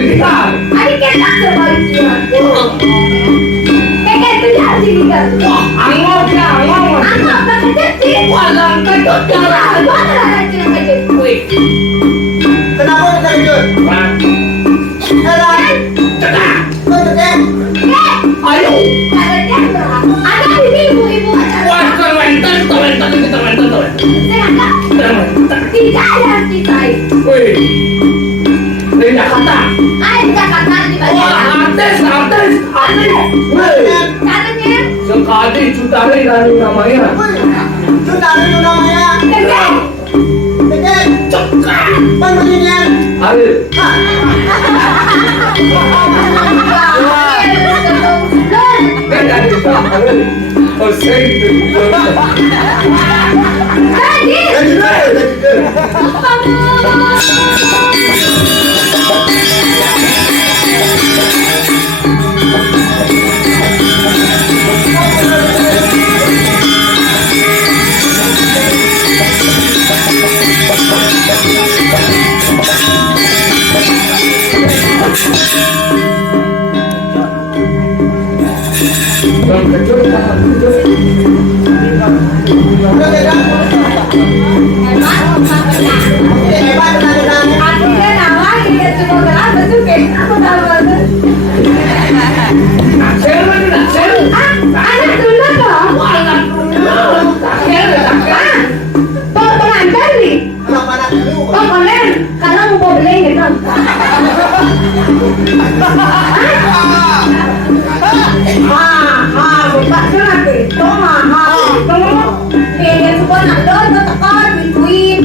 Kan. Adik ketak sebaliknya. Kayak benar sih kan. Wah, angop ya, angop. Angop kan kecil. Walang kejut jalan. Mana ada kecil. Wih. Kenapa kita kejut? Bang. Elan. Cedak. Kau cekek. Ayo. Ada ini ibu-ibu. Wah, terwenten. Saya ada. Tidak ada kita. Wih. Dari Jakarta. Ayo Jakarta di Wah, bagian. artis. Wih. Caranya. Sekali Cutari dari namanya. Cutari itu namanya. Kecil. Cekek. Cekak. Pembelinya. Arif. Oh, Udah beda. Hebat tenang-tenang. Artinya nama kita cuma gelas betul kayak aku tahu banget. Anak dulu dong. Pengantar nih. Anak-anak dulu. Pokoknya kalau mau beli gitu. Buka surat itu mahal. Pengen suka nado tekan duit.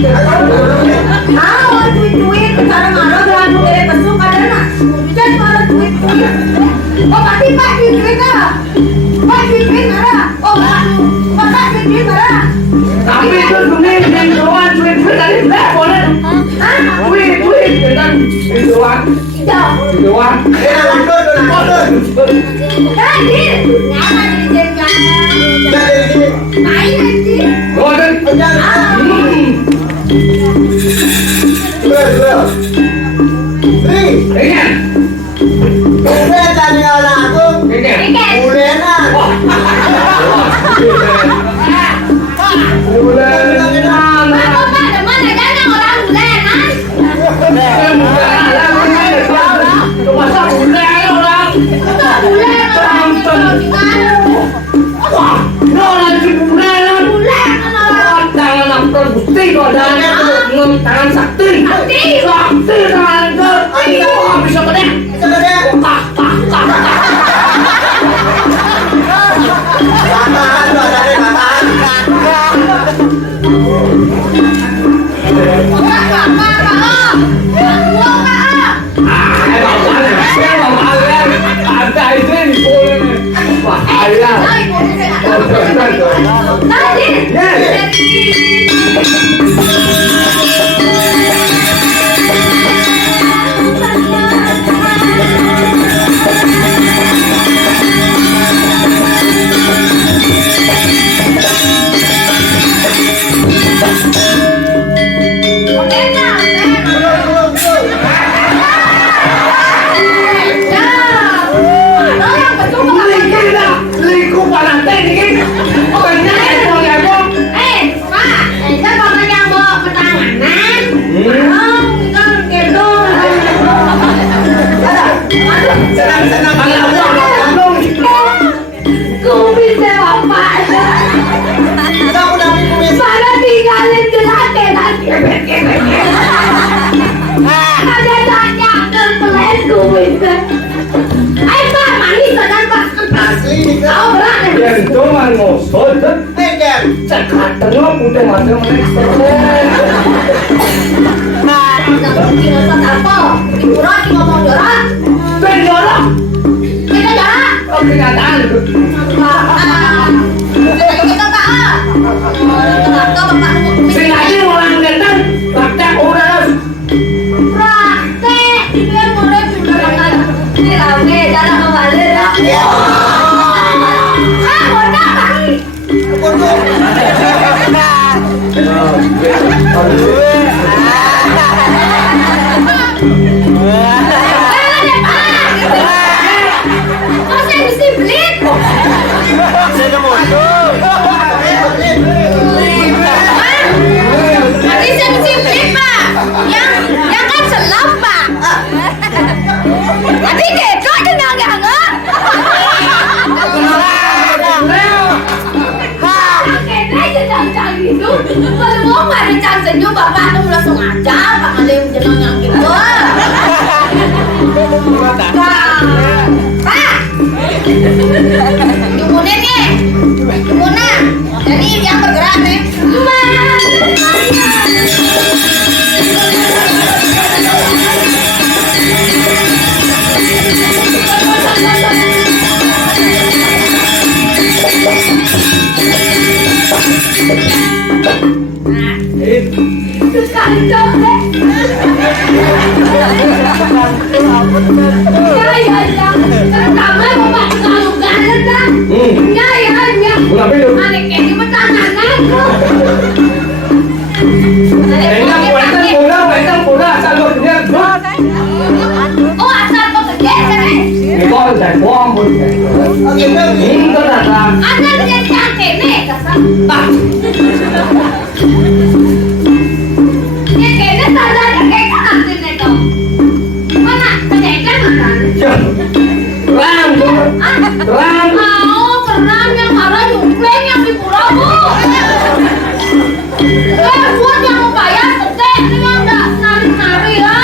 Duit sekarang ada lagu dari besok ada nak. Jadi kalau duit. Oh pasti pak duit ada. Pak duit ada. Oh pak duit ada. Tapi itu duit doang, duit dari mana boleh? Duit dengan doang. Doang. Tadi nyala di jenggot. Dari sini. Main nanti. Golden. Dua. Tri. Ringan. Udah tadi anak aku. Ringan. Udah nak. Bulan. Apa ada mana ada orang bulan kan? Masa bulan orang. Bulan orang Wah, orang bulan. Tangan nonton bukti kok tangan sakti. Sakti tangan sakti. Wah, bisa gede. Sebenarnya. Kataan tuh ada deh kataan. Ada itu yang boleh. Wah, ada. Liku panate ini. Jangan ngosol tuh. Cakap tengok udah macam kenyataan itu. Sengaja orang datang praktek orang. Aduh. senyum bapak tuh langsung aja Pak ada yang jeneng yang gitu. Pak. Gimana nih? Gimana? Jadi yang bergerak nih. Sekali dong deh. Ya. Pertama bapak kalau galet dah. Ya. Kenapa itu? Anek ini bertangan aku. Enak pula, asal dia. Oh asal kau kerja sini. Ini kau jangan bohong pun. Oke, Ini kau datang. Ada kerja cantik nih kasar. Ya kayaknya salah ada kayak nanti nih kau. Mana kerja mana? Terang, terang. Mau keram yang marah jumpleng yang di pulau bu. Buat yang mau bayar teteh ini yang udah nari ya.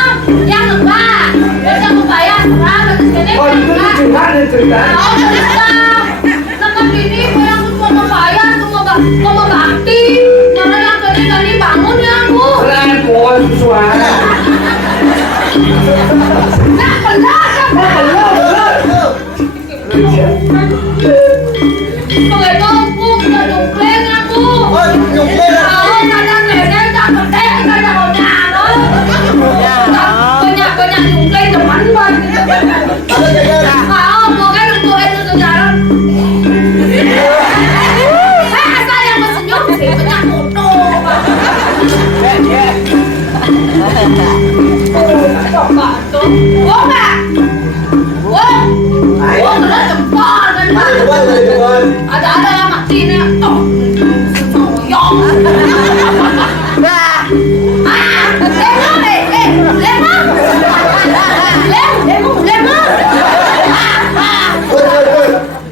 Yang enggak, yang mau bayar keram dari sini. Oh itu cerita. Mau cerita. Tetap ini yang mau bayar mau bakti. Mana yang tadi bangun ya bu. Terang, pohon suara. Nah benar. Pakai kampung udah jumpleng aku. Oh, nyumpir. Tahu ada nenek tak gede ada orang banyak jumpleng teman banget. Ada jajan. Tahu pokoknya untuk itu sejarah. Asal yang bersenyum sih banyak foto. Coba tuh, wah mbak, wah kena jempol kan mbak. Ada depan. Ada yang mati nih, toh, soyong. Lemah.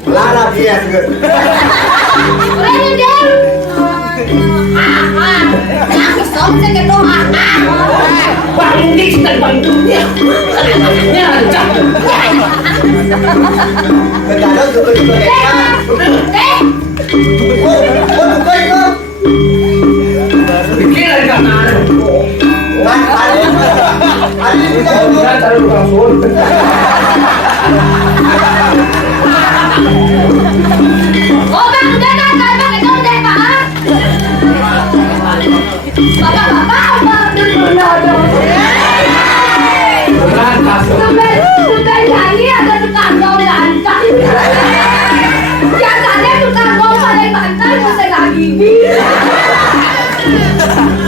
Lara dia juga. Keren deh. Yang kesel saya kedua. Banding dan bandungnya. Ini ancam. Kadang juga ya. Oh, bukan itu. Bikin lagi kan ada. Kan ada juga. Kita taruh langsung. Oh bang, udah kan, bang itu udah pak. Bapak, Benar kasih. Sampai nyanyi ada tukang gol ganteng. Biasanya tukang gol paling ganteng masih lagi.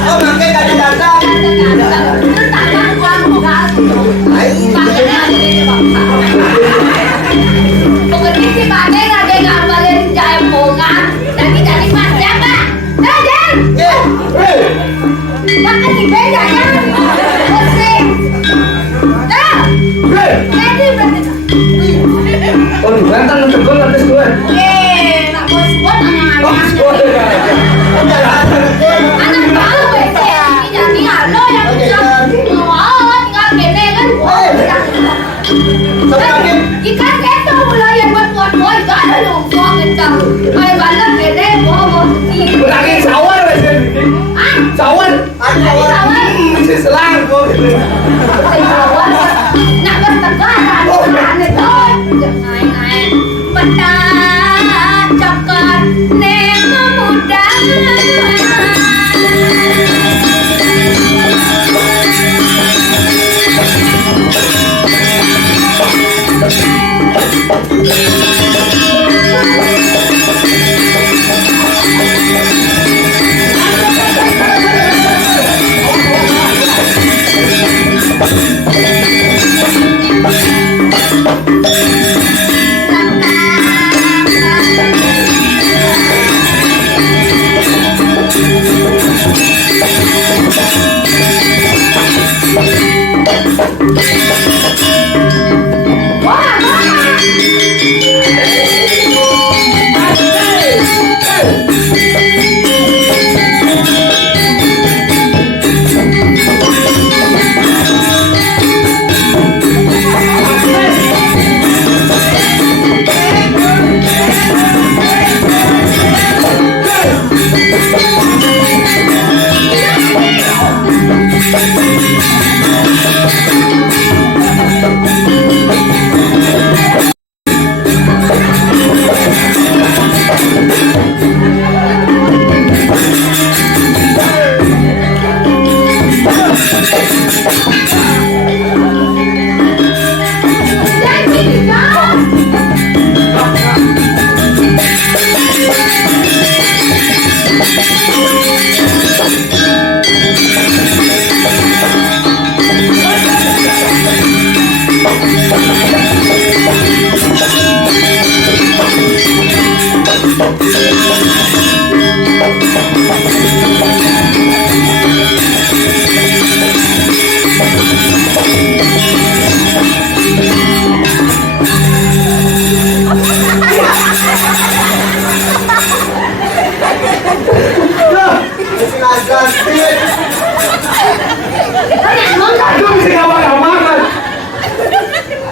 Oh, makanya tadi datang. Terus tangan gua buka. Pakainya ada di bawah. Pokoknya si Pakde ada ngambilin jaipongan. Lagi dari mas ya pak. Dajan. Pakai si bedanya. Pusing. Dah. Jadi berarti. Oh, di bentang untuk gol habis gue. Nak bos buat Oh, anak-anak. Anak baru ini jadi halo yang bilang mau tinggal gede kan. Ikan itu mulai yang buat boy gak ada nongkrong kencang. Kayak balap gede mau Lagi sawar wes. Sawar. Si selang kok. Nak bertegaran aneh tuh. Jangan peta coklat nemo muda. Wah,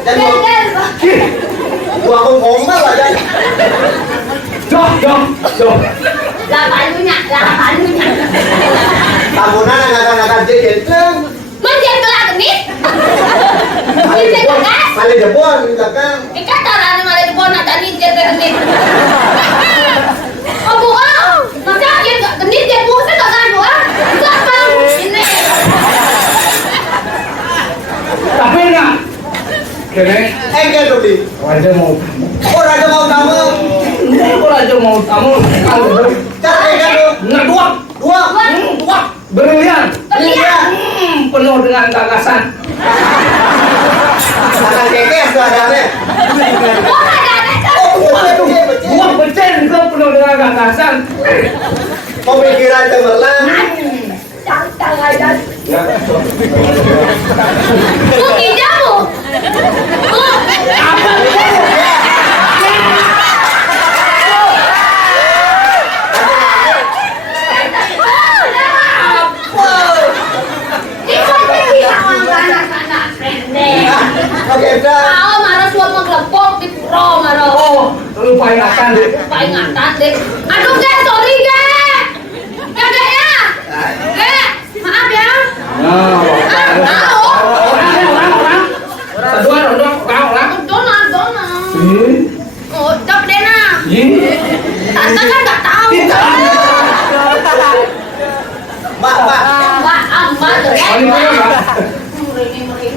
Jangan buang. Ken. Buang bengong mah lah jangan. Jom. Lah palunya. Tamunan anak-anak jadi jeleng. Menjen kelak genit. Kali jebol di belakang. Ikan tarane malah dipon ada ninjen genit. Oh buah. Masa dia enggak genit dia buah saya enggak kan buah. Siapa? Ini. Tapi enggak. Kene, Engkel tuh di. raja mau. Oh raja mau kamu. Ini kok raja mau kamu. Cara engkel tuh. Enggak dua. Dua. Berlian. Iya. Penuh dengan gagasan. Akan kekes tuh adanya. Buah ada. Oh, Buah pecen itu penuh dengan gagasan. pemikiran cemerlang. Cang aja. Ya, Bukti jamu. Oke, dah. Tahu marah suat menggelepok di puro marah. oh, lupa ingatan deh. Lupa ingatan deh. Aduh Dek, sorry Dek. Ya Dek ya. Dek, maaf ya. Tahu. Orang. Donat. Oh, cok deh nah. Tante kan nggak tahu. Mbak. Mbak, Mbak tuh ya.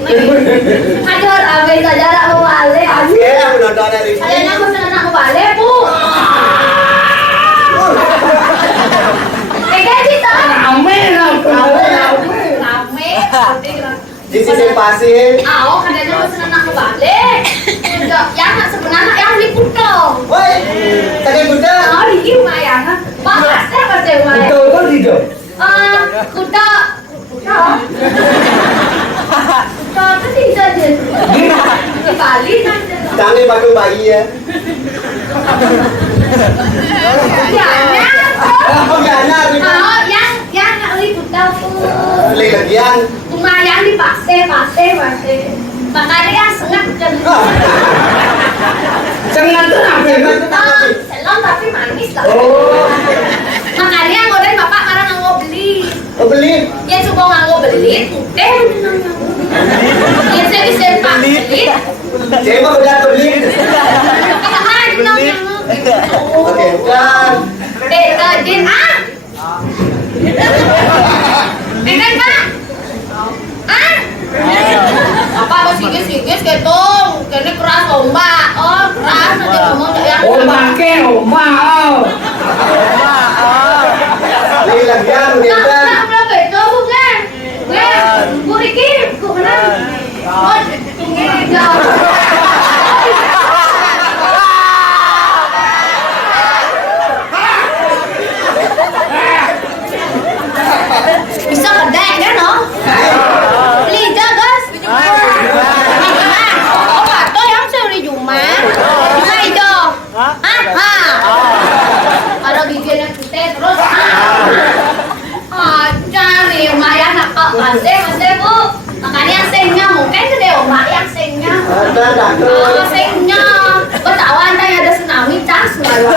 Aduh, abis saja nak mau balik. Oke, aku nonton dari Kayaknya sini. aku senang nak mau balik, Bu. Kayak gitu. Rame. Rame. Di sisi pasir. Oh, katanya aku senang nak mau balik. Yang nak sebenarnya yang liput dong. Woi, tadi kuda. Oh, di rumah ya. Bahasnya apa sih rumah ya? Itu tidak. Kuda. Kuda itu tidak aja. Di Bali nanti. Jangan pakai bayi ya. Ya, Oh, gana. oh, yang nak liput tuh. Beli lagian. Lumayan di pasir. Makanya yang sengat kan. Jangan tuh apa? Selon tapi manis lah. Oh, Makanya ngoden bapak karena nggak mau beli. Oh, beli. Ya coba nggak mau beli, teh. Ya saya bisa pak beli. Saya mau udah beli. Oke, kan. Deterjen ah. Enak pak. Ah. Apa sigis gitu? Kini keras ombak. Oh keras nanti ngomong yang. ombak. Beli lagian udah kan. Belum bedo bukan? Bu Riki, bu mana? Oh, ini jauh. Bisa kedai kan no? Beli aja guys. Oh, pato yang saya beli cuma itu. Ada bikinnya kita terus. Cari emak yang nak masih bu. Makanya sengnya mungkin gede emak yang sengnya. Ada. Sengnya. Bertawan tanya ada tsunami cas malu.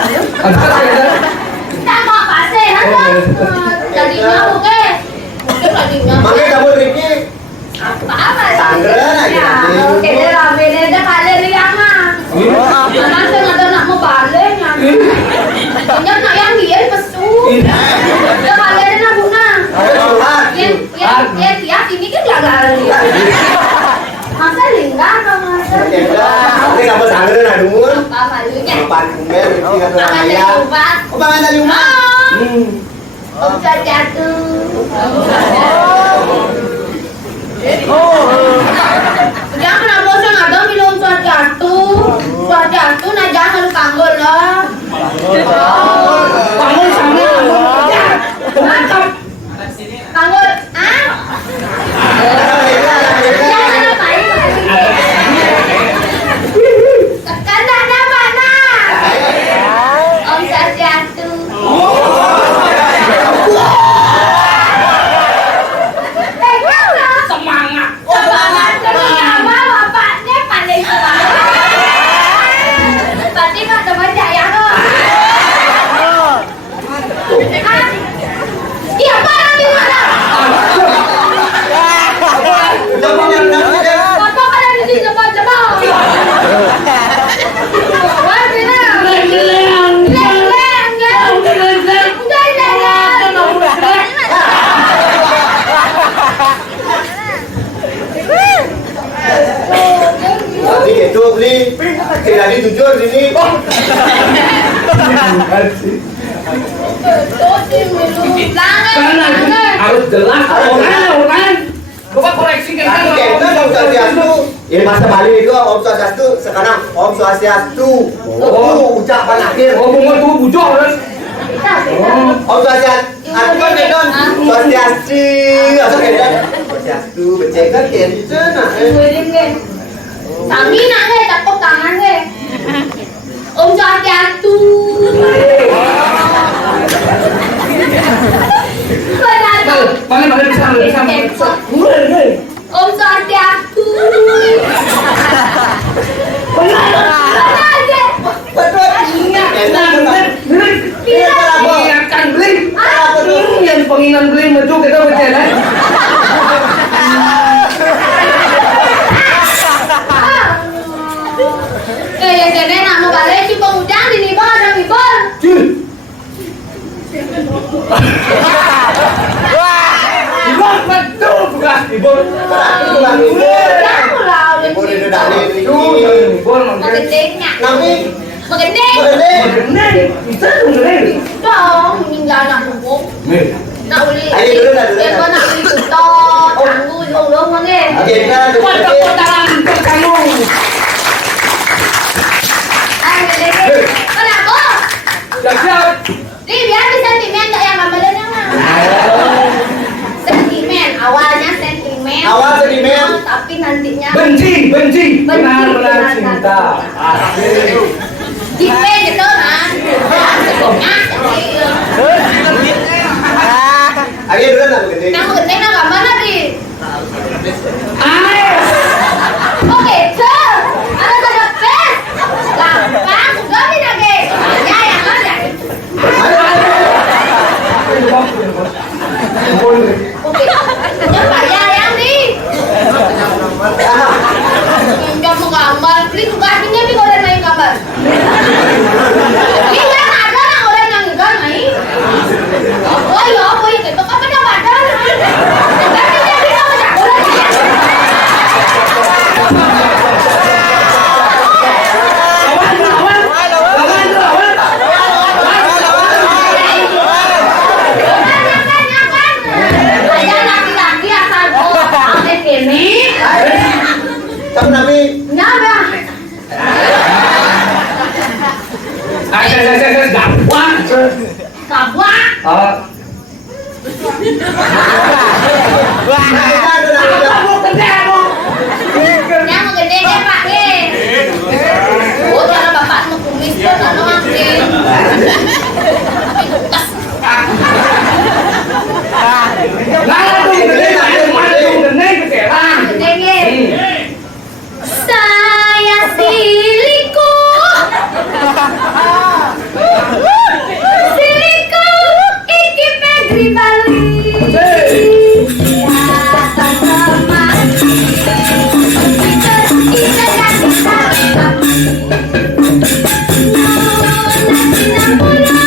Kita kok pasir ada. Jadinya mungkin jadinya. Makanya kamu Ricky. Apa sih? Sanggeran aja. Oke deh rame deh dah balik yang mah. Karena saya nggak ada nak mau balik ya. Banyak nak yang dia pesu. Dah balik deh nak bunga. Yang ini kan nggak lari. Masa linggar dong masa. Oke, dah. Tapi kamu sanggeran aduh. Apa malunya? Empat kumer, Ricky kata Makan dari ayah. rumah. Oh, pangan dari rumah. Udah jatuh. Jangan nak bosan ada minum suat jatuh nah jangan panggul lah. Kamu sama mantap. Panggul, ah? Jangan ngapain lagi. Tekan ada mana? Om suat jatuh. Pegang lah. Semangat. Semangat kerja apa itu beli tidak jujur ini. Karena harus jelas orang. Coba koreksi kan. Itu Om Swastiastu. Ini masa Bali itu Om Swastiastu. Sekarang Om Swastiastu. Oh, ucapan akhir. Oh, bunga tuh bujok kan. Om Swastiastu. Artinya kan Swastiastu. Asal kan Swastiastu. Becekan kenten. Tangi nak ke, cakap tangan ke. Om Swastiastu. Mana bisa. Om Swastiastu. Betul. Ingatkan beli. Yang penginan beli maju kita berjalan. Yang jadi nak mau balik si pengudang di nibol ada nibol. Ibon betul bukan Ibon. Jangan lah udah Boleh dari Ibon Magendengnya. Nanti Magendeng. bisa dong. Dong, meninggal anak bubuk. Nak uli. Ayo dulu lah, dulu lah. Dia nak uli kuto, tangguh dong mana? agenda Tepuk tangan untuk kamu. Ayo deh. Kenapa? Siap. Ini biar di sentimen tak yang gambarnya mah. Sentimen, awalnya sentimen. Awal sentimen. Tapi nantinya Benci. Benar-benar cinta. Dipe gitu kan. Ayo dulu lah begini. Yang penting nak gambar nabi. Ayo. Oke, sir. Ada ada pes. Gampang, sudah tidak ke. Ya yang ada. Oke, hanya bayar yang ni. Pinjam menggambar, beli tugasnya ni orang main gambar. Ini kan ada nak orang yang enggak main. Apa itu? Apa dah badan? Tapi dia bisa macam orang. Saya laki-laki asal ada kene. Kamu nabi. Nyaba. Gampang. Kabwa. Yang gede deh Pak ye. Oh cara bapak mau kumis tuh nggak ngerti. Gede ye. Saya siliku. Siliku iki pegri Bali. Kita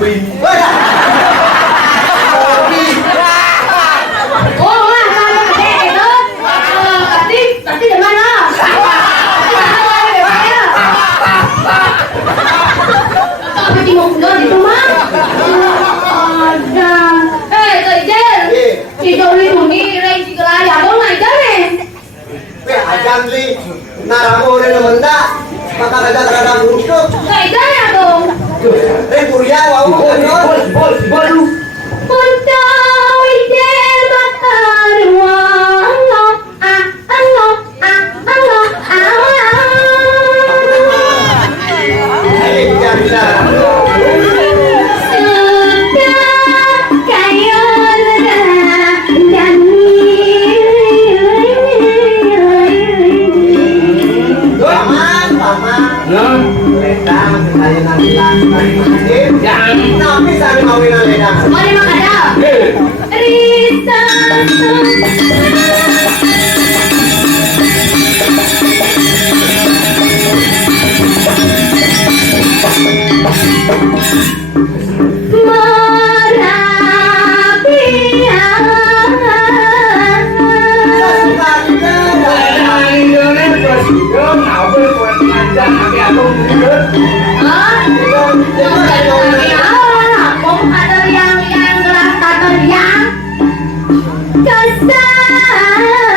Bobby. Bobby. Oh, lah, kalau gede itu. Pasti di mana? Apa di mau di rumah? Ada. Kejel. Di Joli Muni, Ray Cikelaya, dong aja nih. Ajan li. Naramu udah nemenda. Maka ada terhadap rusuk. Kejel ya dong. Kuliah wau kan. Bol. Punta wijel bakar Allah. Allah. Ini bisa. Tapi saya mawinan ledang. Mari makada. Risa.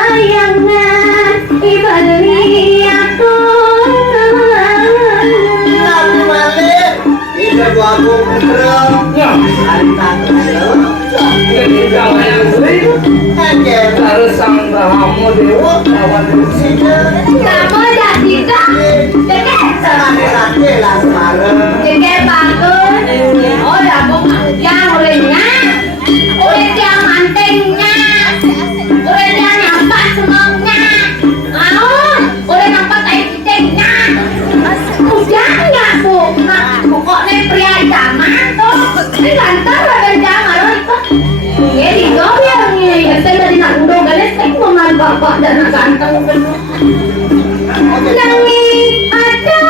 Kesayangan ibadari aku. Nabi Malik itu dua putra. Hari tante. Harus sang Brahmo Dewa lawan Rusida. Kamu dah tidak dekat sama Lah semarang. dekat bagus. Oh, ya kok yang olehnya, oleh yang mantingnya, oleh yang nampak semangnya, oleh nampak kayak cincingnya. Udah nggak bu? Pokoknya pria zaman tuh, ini lantar ada zaman loh itu. Jadi kau yang ini, saya tadi nak udah garis, saya mau ngal bapak dan nak ganteng bener. Nangis ada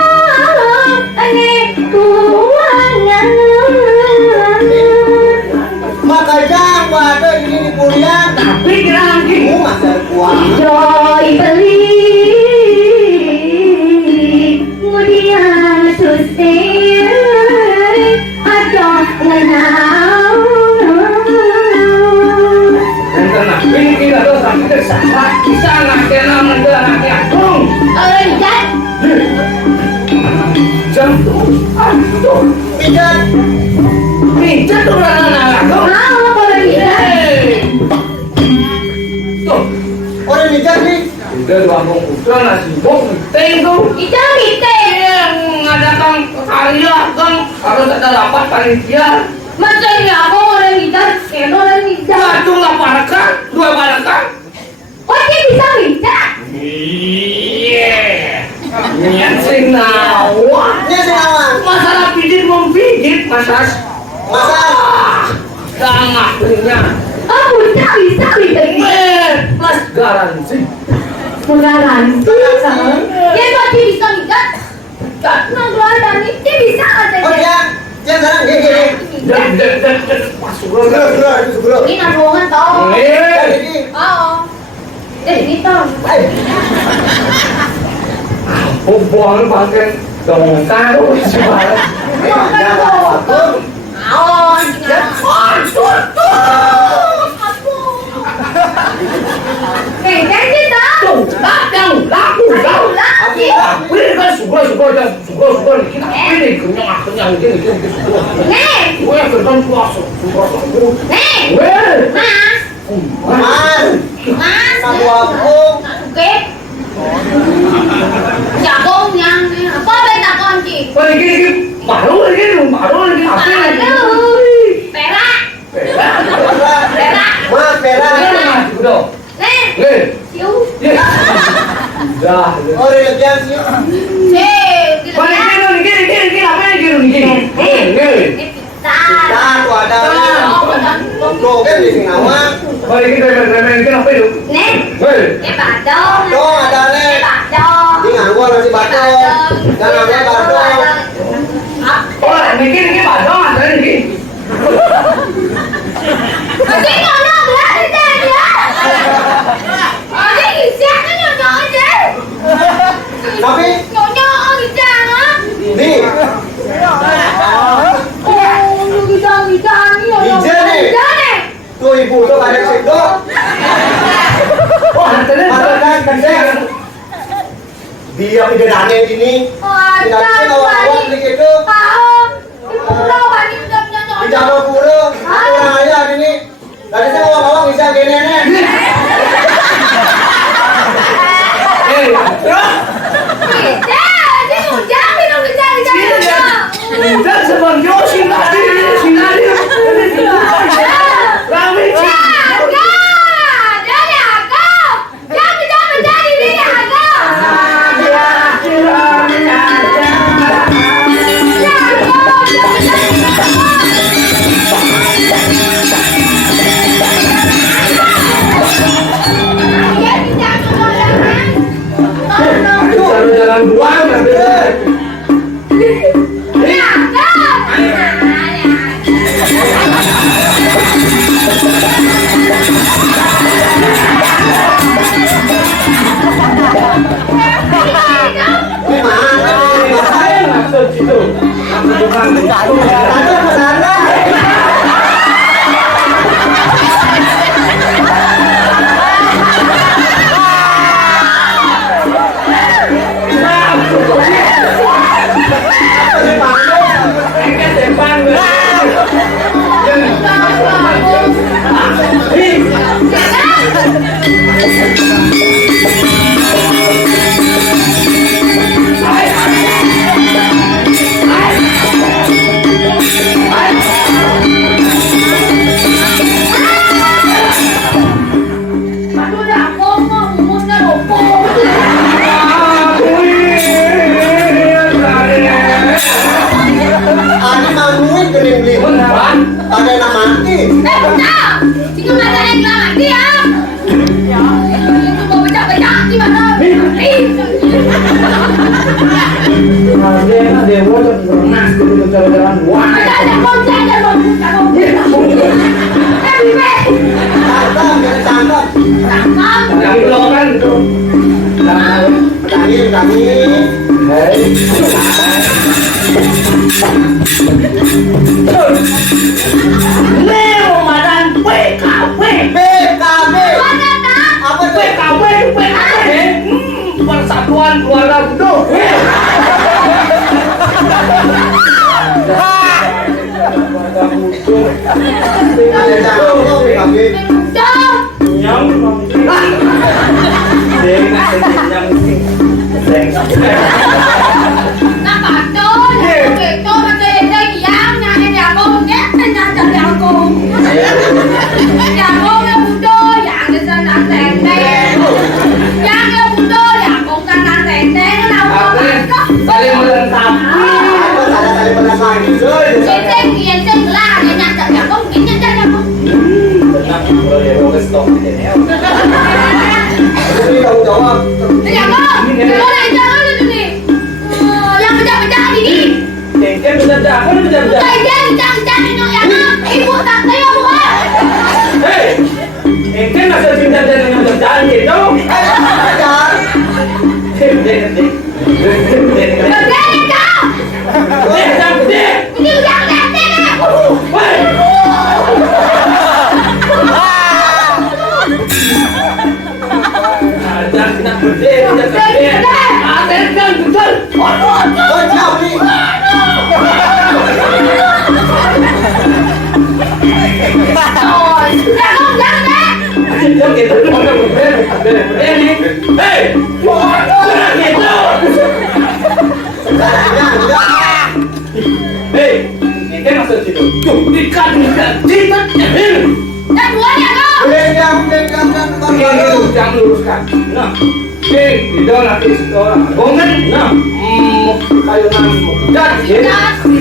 aneh kuangan. Maka jangan ada ini kuliah. Tapi lagi. Masa kuah. Joy beli kemudian susah ada ngenau. Dan kena pinggir ada sampai salah bisa ngakena mendengarkan agung. Ejat Jantung. Pijat. Pijat tuh anak agung. mau kalau dia Tuh. Orang pijat nih. Udah dua udah nasi bok penting tuh. kita kita Yang ngadakan karya kan harus ada rapat panitia. macam ni aku orang kita kena orang kita. Satu lah parakan, dua parakan. Oh dia bisa kita. Iya. Niat sing nawa. Ini senawan. Masalah pijit mempijit masas. Masa Sangat punya. Oh bisa Plus garansi. Menggaranti kan? Dia pasti bisa kita. Nah keluar dari dia bisa ada. oh dia sekarang gini. Masuk Bro. Ini nanggungan tau. Jadi Oo. Jadi gitu. Buang pakai dong taruh sebarang. Oo. Kayaknya kita. Laku. Ini kan suka kita ini kenyang gini. Nih. Gue yang kenyang puasa. Nih. Weh. Mas. Mas. Mas. Satu aku. Oke. Jagung yang apa beda kunci? Wah ini baru lagi apa lagi? Perak. Perak. Mas perak. Udah. Nih. Siu. Dah. Orang legian sih. Cek. Wah ini apa lagi Ini pizza. Aku ada. Tuh kan di sini nama. Wah ini remen apa itu? Nih. Weh. Ini badong. Tuh ada nih. Ini badong. Ini nganggur nasi batu. Dan namanya batu. Oh, ini badong ada ini. dia bidadari ini. Tidak awak begitu. Di Jawa Pura, orang aja ini. Tadi saya awak bisa gini nih. Udah sebagai sinari. Rame jangan buang Persatuan Keluarga Budo.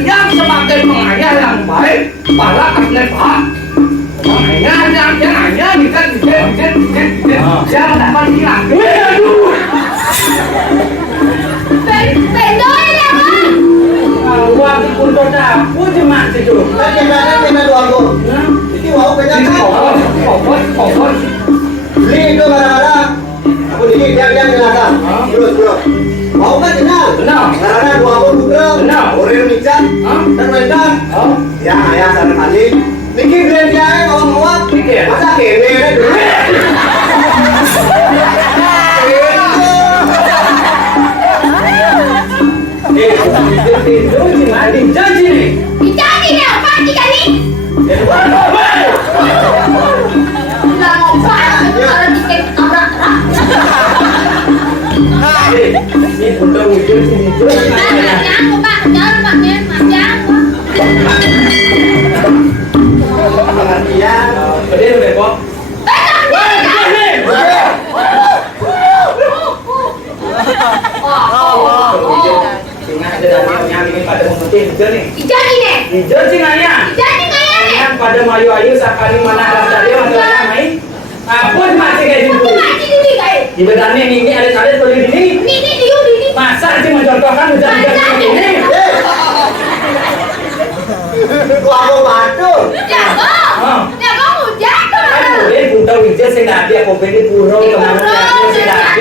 Yang sebagai pengayah yang baik para atlet Pak. Makanya jangan jangan dapat hilang. Pendoy ya, Bang. Uang pun dapur cuma itu. Kena dua go. Ini mau beda Kokon. Beli itu kadang-kadang. Aku dikit dia nyelaka. Terus. Mau kan kenal? Kenal. Kadang-kadang dua go juga. Kenal. Orang mican. Dan medan. Ya, ayah sana kali. Niki beli dia ngomong-ngomong. Masa kene dulu. Ini udah wujud sini. Jangan Pak, jangan Pak, jangan. Pengertian. Gede udah kok. Singa ada ini pada memutih hijau nih. Hijau nih. Hijau singanya. Yang pada mayu-ayu sakali mana rasanya masalahnya main. Apa mati kayak gitu? Di bedanya ini ada tulis ini. Masa sih mencontohkan hujan ini? Gua mau bantu. Kan boleh buta hijau sing tadi aku pilih puro teman-teman sing tadi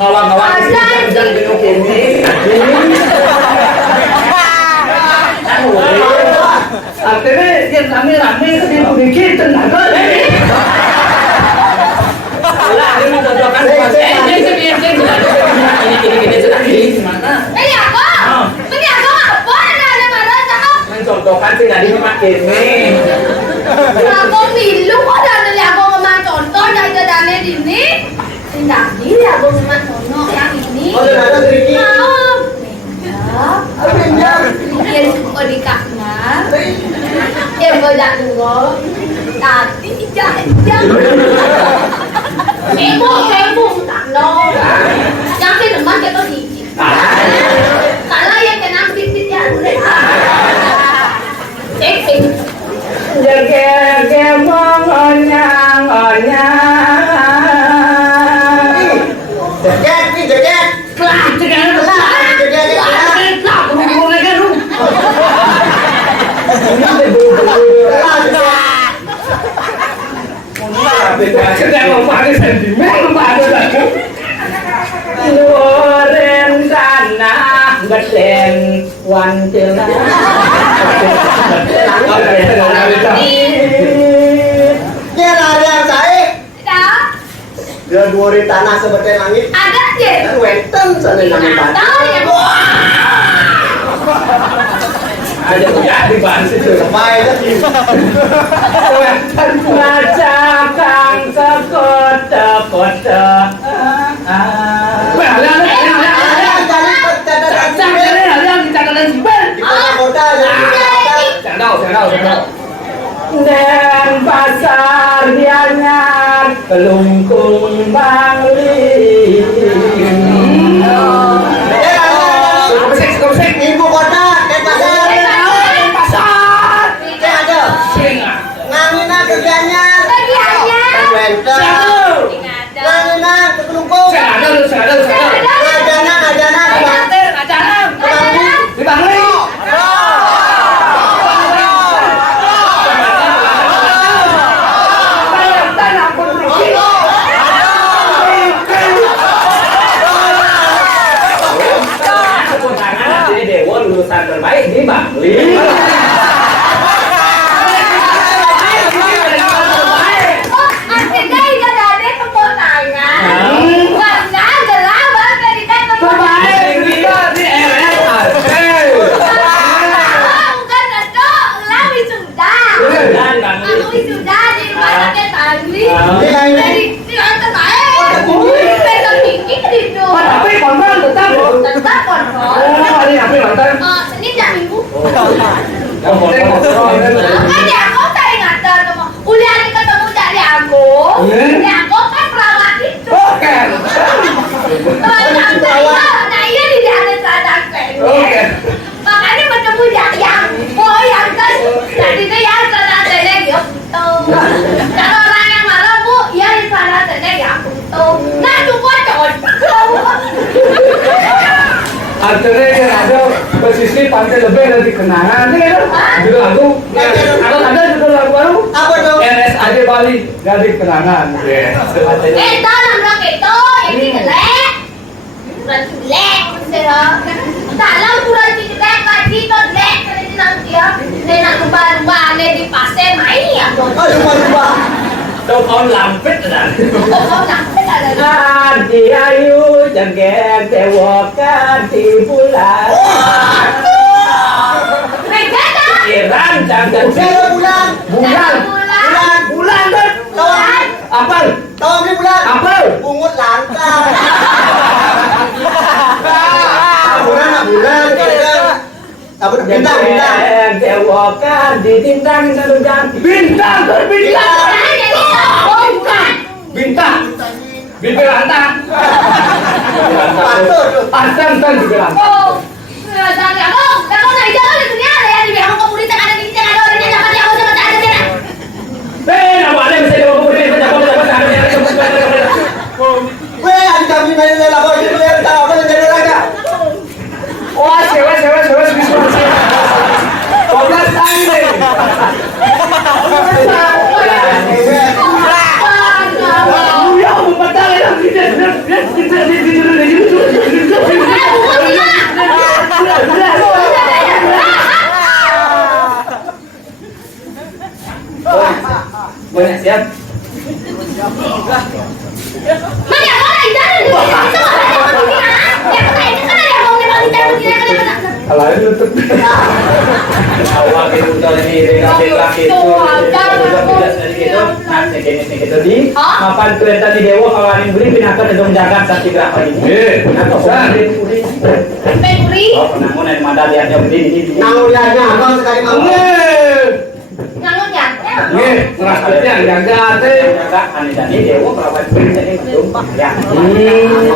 ngawang-ngawang hujan bingung ini. Artinya yang rame-rame sedikit tenaga salah, ini mencontohkan ini gimana? Mencontohkan sih tadi memakai ini. Aku milu kok dan aku memang contoh dari dana ini. Tidak gini aku memang contoh yang ini. Oh, ada sedikit. Yang suka di kamar, yang bedak dulu, tapi jangan. Sibuk tak no. Yang di teman kita dikit. Kalau yang kena sedikit ya udah. Cek. Jaga mengonyang. Jaket. Kelas jangan Luren sana beten wan cila. Dia ada yang saya. Dah. Dia dua tanah seperti langit. Ada je. Dan wenten sana langit Tahu ya. Ada di bansi itu. Baik lagi. Macakan sekota-kota. Dan pasar dianyar kelungkung bangli. Ibu kota, pasar. Ngangina kerjanya. Wenten. Ngangina ke Kelungkung. Ngajana. Di Bangli. Lulusan terbaik di Bangli. Tapi konten tetap ini apa konten? Ini jam minggu. Konten Makanya aku tadi ngajar sama Ulian ketemu dari aku. Ya aku kan perawat itu. Oke. Nah iya di jalan sadar Oke. makanya bertemu yang yang kan jadinya yang sana sana gitu. Kalau orang yang marah bu, ya di sana sana ya gitu. Nah cuma cocok. Artinya yang ada posisi pantai lebih dari kenangan nih kan? Judul lagu, ada judul lagu baru. Apa tuh? RSAD Bali dari kenangan. Dalam orang itu ini jelek, bukan jelek, dalam bulan jelek lagi tuh jelek, jadi nanti ya, nenek lumba-lumba di pasir main ya. Oh, lupa. Đâu con làm phết rồi nè. Con làm phết rồi nè. Thì ayu chẳng ghé theo cái thì vui là. Mày chết đó. Iran chẳng cần Bulan. Bulan kan? Tahun. Apa? Tahun ni bulan. Apa? Pungut langka. Apa bintang bintang. Dewokan di bintang bintang bintang bintang bintang Patut. asam kan dibilang Oh, jangan ya, kok naik jalan itu nya ada ya di belakang komunis yang ada di sini ada orangnya dapat yang mau sama ada sana. nama ada bisa dibawa kemudian Weh, ada kami main lapor itu ya, tahu apa yang jadi raga. wah sewa visualisasi 12 tahun nih ya membatal banyak siap Mana kau naik jalan itu? Itu ada komunis ya. Ya kau naik kan ada mau naik jalan begini kan. kalau itu tutup awal itu dari laki-laki itu nah segitu di mapan kereta di dewa kawarin beli pinahkan gedung jagat sakti berapa ini atau Pembeli. oh penangun yang mana lihatnya beli Nang lihatnya abang sekali mau. Ngangunnya. Nggih, serasatnya yang jaga teh. Jaga ane dewa kawan beli tadi gedung ya.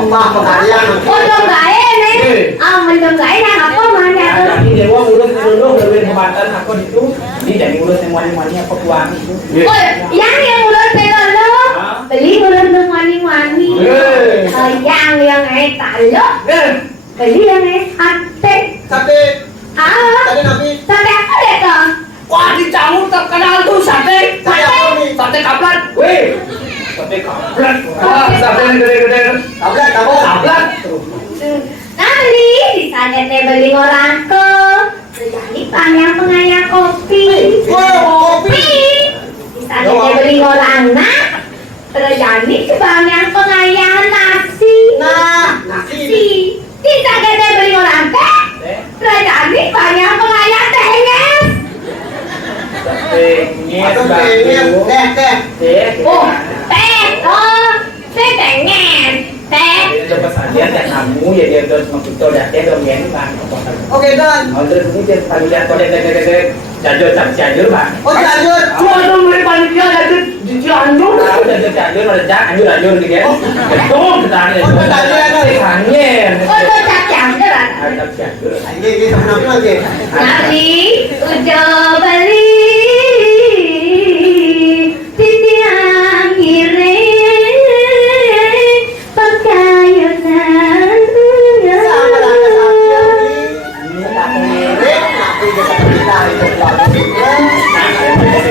Apa kalian? Oh dong gae nih. Ah mendong gae nang apa mana tuh? Jadi dewa urus dulu lebih kebatan aku itu. Ini dari urus yang wani-wani apa tuang itu. Oh yang udah telo beli udah nang wani-wani. Oh yang eta lo. Beli yang sate. Sate, Ah, tadi nabi. sate apa deh tuh? Wah, di Canggu terkenal tuh sate. Sate apa nih? Sate kaplat. Weh. Sate kaplat. Wah, sate yang gede-gede. Tablet, kamu. Kaplat. Nah beli di sana teh beli ngorangko. Jadi panjang pengayang kopi. Kopi. Di sana teh beli ngorangna. Terjadi panjang pengayang nasi. Nah, nasi. Di sana teh beli ngorang teh. Terjadi panjang pengayang teh nges. Sate nyet Atau batu. teh. Teh. Oh, teh. Oh, teh nges. Teh. Itu pas dia kamu ya dia terus mengkutul dah dia dong ya bang. Oke, Dan. Oh terus kemudian panitia kode jajur tak jajur bang. Oh, lanjut. Dong mulai panitia jajur di Cianjur. Tahu jajur jajur ada anjur gitu ya. Betul kita ada. Oh, tadi ada. Angin. Oh, tuh cacang gerak. Ada jajur. Ini sama lagi. Nari ujo beli titiang ire pakaian Sama lah sapi. Nabi kita kita itu lagi.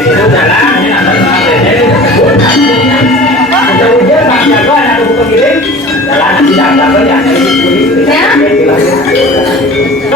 Itu jalan ini ada ada hujan bang jagoan atau bukan giling jalan tidak ada ya.